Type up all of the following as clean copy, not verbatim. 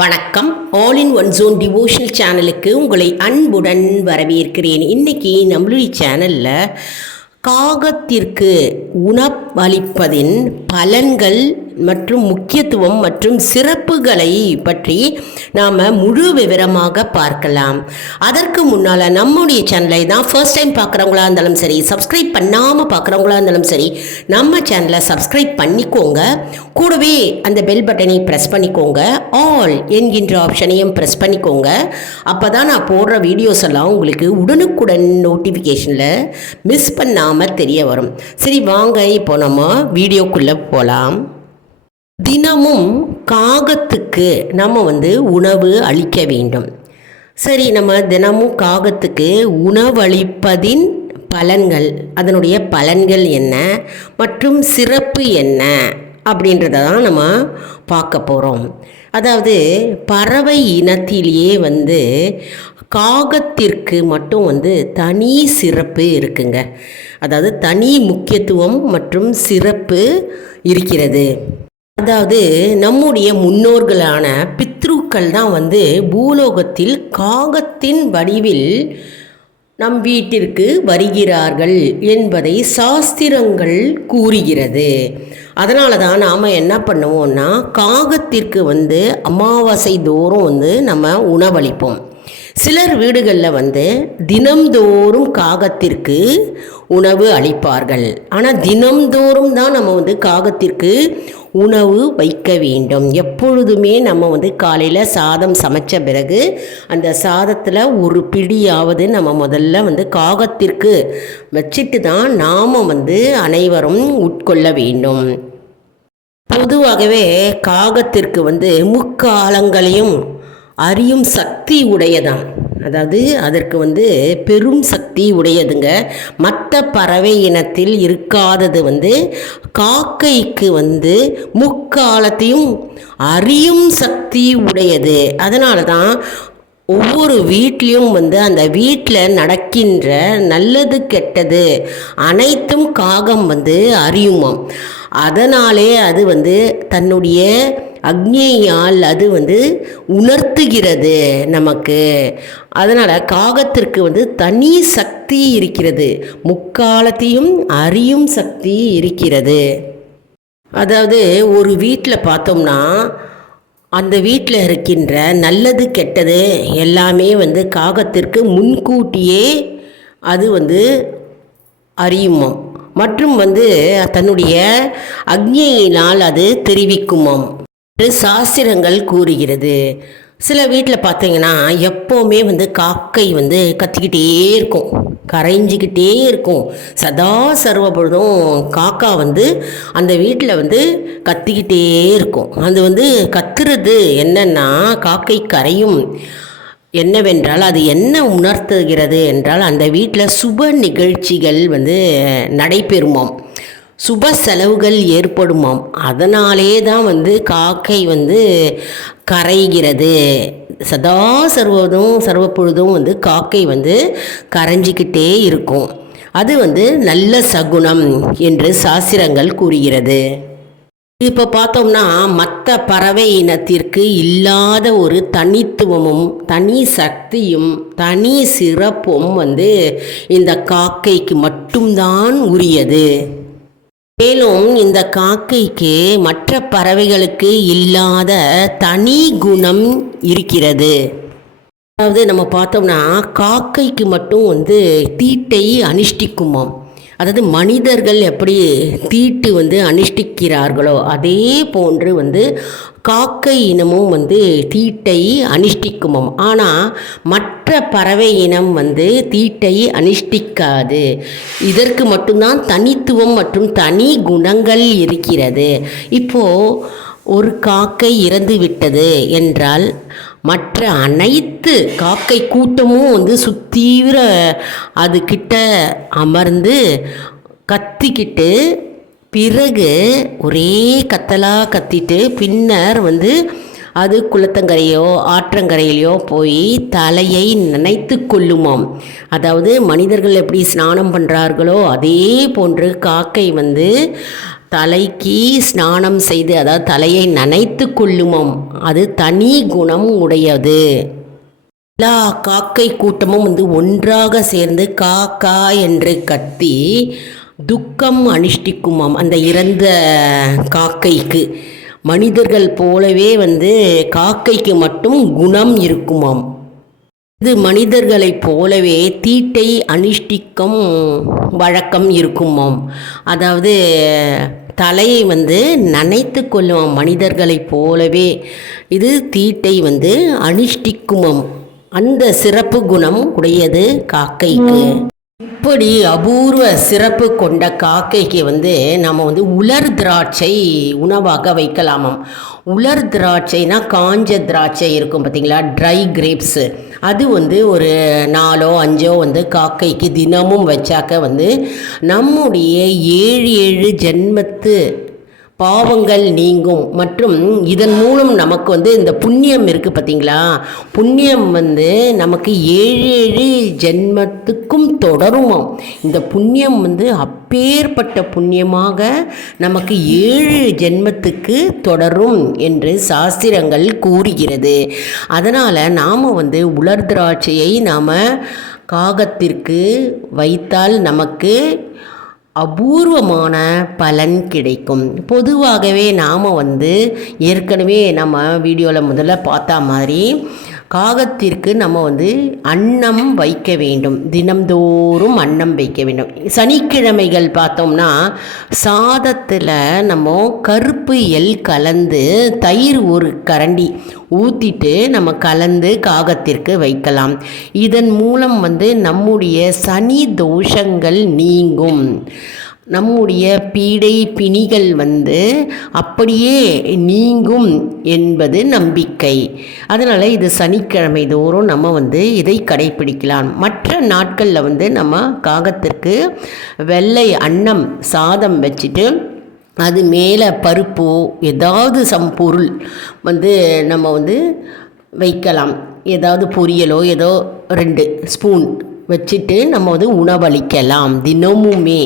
வணக்கம். All in one zone devotional சேனலுக்கு உங்களை அன்புடன் வரவேற்கிறேன். இன்றைக்கி நம்மளுடைய சேனலில் காகத்திற்கு உணவளிப்பதின் பலன்கள் மற்றும் முக்கியத்துவம் மற்றும் சிறப்புகளை பற்றி நாம் முழு விவரமாக பார்க்கலாம். அதற்கு முன்னால் நம்முடைய சேனலை தான் ஃபர்ஸ்ட் டைம் பார்க்குறவங்களா இருந்தாலும் சரி, சப்ஸ்கிரைப் பண்ணாமல் பார்க்குறவங்களா இருந்தாலும் சரி, நம்ம சேனலை சப்ஸ்கிரைப் பண்ணிக்கோங்க. கூடவே அந்த பெல் பட்டனை ப்ரெஸ் பண்ணிக்கோங்க. ஆல் என்கின்ற ஆப்ஷனையும் ப்ரெஸ் பண்ணிக்கோங்க. அப்போ தான் நான் போடுற வீடியோஸ் எல்லாம் உங்களுக்கு உடனுக்குடன் நோட்டிஃபிகேஷனில் மிஸ் பண்ணாமல் தெரிய வரும். சரி, வாங்க இப்போ நம்ம வீடியோக்குள்ளே போகலாம். தினமும் காகத்துக்கு நம்ம உணவு அளிக்க வேண்டும். சரி, நம்ம தினமும் காகத்துக்கு உணவளிப்பதின் பலன்கள், அதனுடைய பலன்கள் என்ன மற்றும் சிறப்பு என்ன அப்படின்றத தான் நம்ம பார்க்க போகிறோம். அதாவது பறவை இனத்திலேயே காகத்திற்கு மட்டும் தனி சிறப்பு இருக்குங்க. அதாவது தனி முக்கியத்துவம் மற்றும் சிறப்பு இருக்கிறது. அதாவது நம்முடைய முன்னோர்களான பித்ருக்கள் தான் பூலோகத்தில் காகத்தின் வடிவில் நம் வீட்டிற்கு வருகிறார்கள் என்பதை சாஸ்திரங்கள் கூறுகிறது. அதனால தான் நாம் என்ன பண்ணுவோம்னா, காகத்திற்கு அமாவாசை தோறும் நம்ம உணவளிப்போம். சிலர் வீடுகளில் தினம்தோறும் காகத்திற்கு உணவு அளிப்பார்கள். ஆனால் தினம்தோறும் தான் நம்ம காகத்திற்கு உணவு வைக்க வேண்டும். எப்பொழுதுமே நம்ம காலையில் சாதம் சமைச்ச பிறகு அந்த சாதத்தில் ஒரு பிடியாவது நம்ம முதல்ல காகத்திற்கு வச்சுட்டு தான் நாம் அனைவரும் உட்கொள்ள வேண்டும். பொதுவாகவே காகத்திற்கு முக்காலங்களையும் அறியும் சக்தி உடையதான். அதாவது அதற்கு பெரும் சக்தி உடையதுங்க. மற்ற பறவை இனத்தில் இருக்காதது காக்கைக்கு முக்காலத்தையும் அறியும் சக்தி உடையது. அதனால தான் ஒவ்வொரு வீட்லேயும் அந்த வீட்டில் நடக்கின்ற நல்லது கெட்டது அனைத்தும் காகம் அறியுமாம். அதனாலே அது தன்னுடைய அக்னியால் அது உணர்த்துகிறது நமக்கு. அதனால் காகத்திற்கு தனி சக்தி இருக்கிறது, முக்காலத்தையும் அறியும் சக்தி இருக்கிறது. அதாவது ஒரு வீட்டில் பார்த்தோம்னா அந்த வீட்டில் இருக்கின்ற நல்லது கெட்டது எல்லாமே காகத்திற்கு முன்கூட்டியே அது அறியுமாம். மற்றும் தன்னுடைய அக்னியினால் அது தெரிவிக்குமாம் சாஸ்திரங்கள் கூறுகிறது. சில வீட்டில் பார்த்தீங்கன்னா எப்போவுமே காக்கை கத்திக்கிட்டே இருக்கும், கரைஞ்சிக்கிட்டே இருக்கும். சதா சர்வபொழுதும் காக்கா அந்த வீட்டில் கத்திக்கிட்டே இருக்கும். அது கத்துறது என்னன்னா, காக்கை கரையும் என்னவென்றால் அது என்ன உணர்த்துகிறது என்றால், அந்த வீட்டில் சுப நிகழ்ச்சிகள் நடைபெறுமாம், சுப செலவுகள் ஏற்படுமாம். அதனாலே தான் காக்கை கரைகிறது. சதா சர்வப்பொழுதும் காக்கை கரைஞ்சிக்கிட்டே இருக்கும். அது நல்ல சகுனம் என்று சாஸ்திரங்கள் கூறுகிறது. இப்போ பார்த்தோம்னா மற்ற பறவை இனத்திற்கு இல்லாத ஒரு தனித்துவமும் தனி சக்தியும் தனி சிறப்பும் இந்த காக்கைக்கு மட்டும்தான் உரியது. மேலும் இந்த காக்கைக்கு மற்ற பறவைகளுக்கு இல்லாத தனி குணம் இருக்கிறது. அதாவது நம்ம பார்த்தோம்னா காக்கைக்கு மட்டும் தீட்டை அனுஷ்டிக்குமாம். அதாவது மனிதர்கள் எப்படி தீட்டு அனுஷ்டிக்கிறார்களோ அதே போன்று காக்கை இனமும் தீட்டை அனுஷ்டிக்குமாம். ஆனால் மற்ற பறவை இனம் தீட்டை அனுஷ்டிக்காது. இதற்கு மட்டும்தான் தனித்துவம் மற்றும் தனி குணங்கள் இருக்கிறது. இப்போது ஒரு காக்கை இறந்து விட்டது என்றால் மற்ற அனைத்து காக்கை கூட்டமும் சுத்தீவிர அது கிட்ட அமர்ந்து கத்திக்கிட்டு பிறகு ஒரே கத்தலாக கத்திட்டு பின்னர் அது குளத்தங்கரையோ ஆற்றங்கரையிலையோ போய் தலையை நனைத்து கொள்ளுமாம். அதாவது மனிதர்கள் எப்படி ஸ்நானம் பண்ணுறார்களோ அதே போன்று காக்கை தலைக்கு ஸ்நானம் செய்து, அதாவது தலையை நனைத்து கொள்ளுமாம். அது தனி குணம் உடையது. எல்லா காக்கை கூட்டமும் ஒன்றாக சேர்ந்து காக்கா என்று கத்தி துக்கம் அனுஷ்டிக்குமாம். அந்த இறந்த காக்கைக்கு மனிதர்கள் போலவே காக்கைக்கு மட்டும் குணம் இருக்குமாம். இது மனிதர்களைப் போலவே தீட்டை அனுஷ்டிக்கும் வழக்கம் இருக்குமாம். அதாவது தலையை நனைத்து கொள்ளும் மனிதர்களைப் போலவே இது தீட்டை அனுஷ்டிக்குமாம். அந்த சிறப்பு குணம் உடையது காக்கைக்கு. இப்படி அபூர்வ சிறப்பு கொண்ட காக்கைக்கு நம்ம உலர் திராட்சை உணவாக வைக்கலாமாம். உலர் திராட்சைனா காஞ்ச திராட்சை இருக்கும் பார்த்தீங்களா, ட்ரை கிரேப்ஸு. அது ஒரு 4 5 காக்கைக்கு தினமும் வச்சாக்க நம்முடைய 7 ஜென்மத்து பாவங்கள் நீங்கும். மற்றும் இதன் மூலம் நமக்கு இந்த புண்ணியம் இருக்குது பார்த்தீங்களா, புண்ணியம் நமக்கு 7 ஜென்மத்துக்கும் தொடருமாம். இந்த புண்ணியம் அப்பேற்பட்ட புண்ணியமாக நமக்கு 7 ஜென்மத்துக்கு தொடரும் என்று சாஸ்திரங்கள் கூறுகிறது. அதனால் நாம் உலர் திராட்சையை நாம் காகத்திற்கு வைத்தால் நமக்கு அபூர்வமான பலன் கிடைக்கும். பொதுவாகவே நாம் ஏற்கனவே நம்ம வீடியோவில் முதல்ல பார்த்தா மாதிரி காகத்திற்கு நம்ம அன்னம் வைக்க வேண்டும். தினம்தோறும் அன்னம் வைக்க வேண்டும். சனிக்கிழமைகள் பார்த்தோம்னா சாதத்தில் நம்ம கருப்பு எள் கலந்து தயிர் ஒரு கரண்டி ஊற்றிட்டு நம்ம கலந்து காகத்திற்கு வைக்கலாம். இதன் மூலம் நம்முடைய சனி தோஷங்கள் நீங்கும். நம்முடைய பீடை பிணிகள் அப்படியே நீங்கும் என்பது நம்பிக்கை. அதனால் இது சனிக்கிழமை தோறும் நம்ம இதை கடைப்பிடிக்கலாம். மற்ற நாட்களில் நம்ம காகத்திற்கு வெள்ளை அன்னம் சாதம் வச்சுட்டு அது மேலே பருப்போ ஏதாவது பொருள் நம்ம வைக்கலாம். ஏதாவது பொரியலோ ஏதோ 2 ஸ்பூன் வச்சுட்டு நம்ம உணவளிக்கலாம். தினமுமே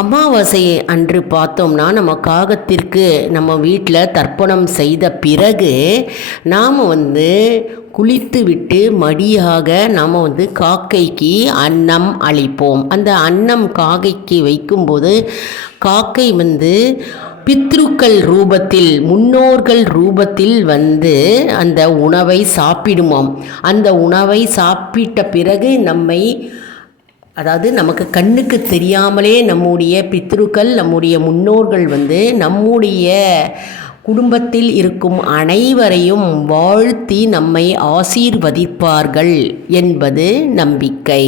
அமாவாசை அன்று பார்த்தோம்னா நம்ம காகத்திற்கு நம்ம வீட்டில் தர்ப்பணம் செய்த பிறகு நாம் குளித்து விட்டு மடியாக நாம் காக்கைக்கு அன்னம் அளிப்போம். அந்த அன்னம் காக்கைக்கு வைக்கும்போது காக்கை பித்ருக்கள் ரூபத்தில், முன்னோர்கள் ரூபத்தில் அந்த உணவை சாப்பிடுமாம். அந்த உணவை சாப்பிட்ட பிறகு அதாவது நமக்கு கண்ணுக்கு தெரியாமலே நம்முடைய பித்ருக்கள், நம்முடைய முன்னோர்கள் நம்முடைய குடும்பத்தில் இருக்கும் அனைவரையும் வாழ்த்தி நம்மை ஆசீர்வதிப்பார்கள் என்பது நம்பிக்கை.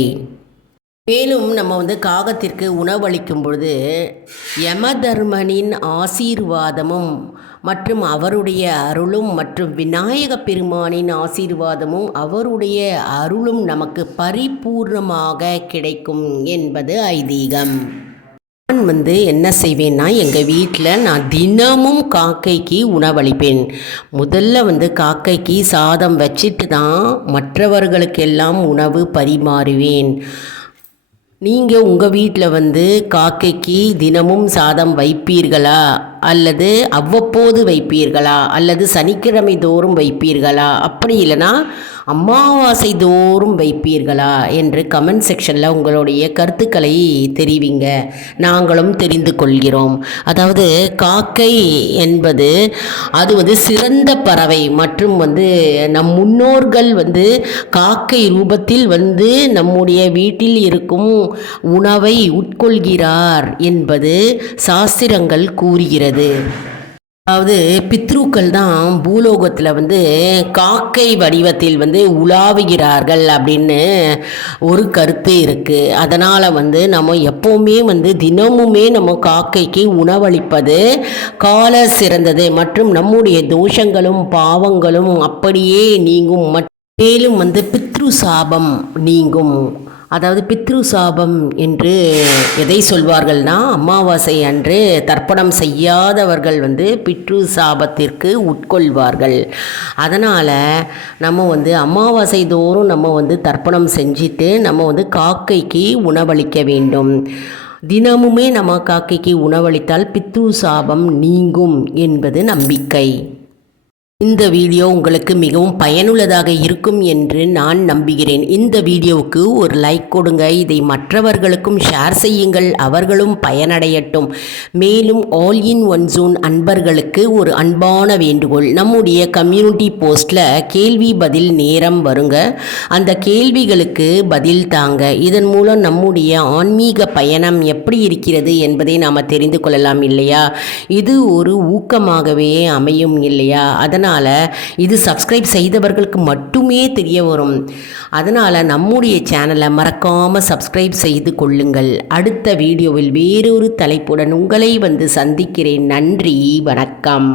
மேலும் நம்ம காகத்திற்கு உணவளிக்கும் பொழுது யமதர்மனின் ஆசீர்வாதமும் மற்றும் அவருடைய அருளும் மற்றும் விநாயக பெருமானின் ஆசீர்வாதமும் அவருடைய அருளும் நமக்கு பரிபூர்ணமாக கிடைக்கும் என்பது ஐதீகம். நான் என்ன செய்வேன்னா, எங்கள் வீட்டில் நான் தினமும் காக்கைக்கு உணவளிப்பேன். முதல்ல காக்கைக்கு சாதம் வச்சுட்டு தான் மற்றவர்களுக்கெல்லாம் உணவு பரிமாறுவேன். நீங்கள் உங்கள் வீட்டில் காக்கைக்கு தினமும் சாதம் வைப்பீர்களா, அல்லது அவ்வப்போது வைப்பீர்களா, அல்லது சனிக்கிழமை தோறும் வைப்பீர்களா, அப்படி இல்லைனா அமாவாசை தோறும் வைப்பீர்களா என்று கமெண்ட் செக்ஷனில் உங்களுடைய கருத்துக்களை தெரிவிங்க. நாங்களும் தெரிந்து கொள்கிறோம். அதாவது காக்கை என்பது அது சிறந்த பறவை மற்றும் நம் முன்னோர்கள் காக்கை ரூபத்தில் நம்முடைய வீட்டில் இருக்கும் உணவை உட்கொள்கிறார் என்பது சாஸ்திரங்கள் கூறுகிறது. அதாவது பித்ருக்கள் தான் பூலோகத்தில் காக்கை வடிவத்தில் உலாவுகிறார்கள் அப்படின்னு ஒரு கருத்து இருக்குது. அதனால் நம்ம எப்போவுமே தினமுமே நம்ம காக்கைக்கு உணவளிப்பது கால சிறந்தது மற்றும் நம்முடைய தோஷங்களும் பாவங்களும் அப்படியே நீங்கும். மேலும் பித்ரு சாபம் நீங்கும். அதாவது பித்ரு சாபம் என்று எதை சொல்வார்கள்னா, அமாவாசை அன்று தர்ப்பணம் செய்யாதவர்கள் பித்ரு சாபத்திற்கு உட்கொள்வார்கள். அதனால் நம்ம அமாவாசை தோறும் நம்ம தர்ப்பணம் செஞ்சுட்டு நம்ம காக்கைக்கு உணவளிக்க வேண்டும். தினமுமே நம்ம காக்கைக்கு உணவளித்தால் பித்ரு சாபம் நீங்கும் என்பது நம்பிக்கை. இந்த வீடியோ உங்களுக்கு மிகவும் பயனுள்ளதாக இருக்கும் என்று நான் நம்புகிறேன். இந்த வீடியோவுக்கு ஒரு லைக் கொடுங்க. இதை மற்றவர்களுக்கும் ஷேர் செய்யுங்கள், அவர்களும் பயனடையட்டும். மேலும் ஆல் இன் ஒன் ஜோன் அன்பர்களுக்கு ஒரு அன்பான வேண்டுகோள். நம்முடைய கம்யூனிட்டி போஸ்ட்டில் கேள்வி பதில் நேரம் வருங்க. அந்த கேள்விகளுக்கு பதில் தாங்க. இதன் மூலம் நம்முடைய ஆன்மீக பயணம் எப்படி இருக்கிறது என்பதை நாம் தெரிந்து கொள்ளலாம் இல்லையா? இது ஒரு ஊக்கமாகவே அமையும் இல்லையா? அதனால் இது சப்ஸ்கிரைப் செய்தவர்களுக்கு மட்டுமே தெரிய வரும். அதனால் நம்முடைய சேனலை மறக்காமல் சப்ஸ்கிரைப் செய்து கொள்ளுங்கள். அடுத்த வீடியோவில் வேறொரு தலைப்புடன் உங்களை வந்து சந்திக்கிறேன். நன்றி, வணக்கம்.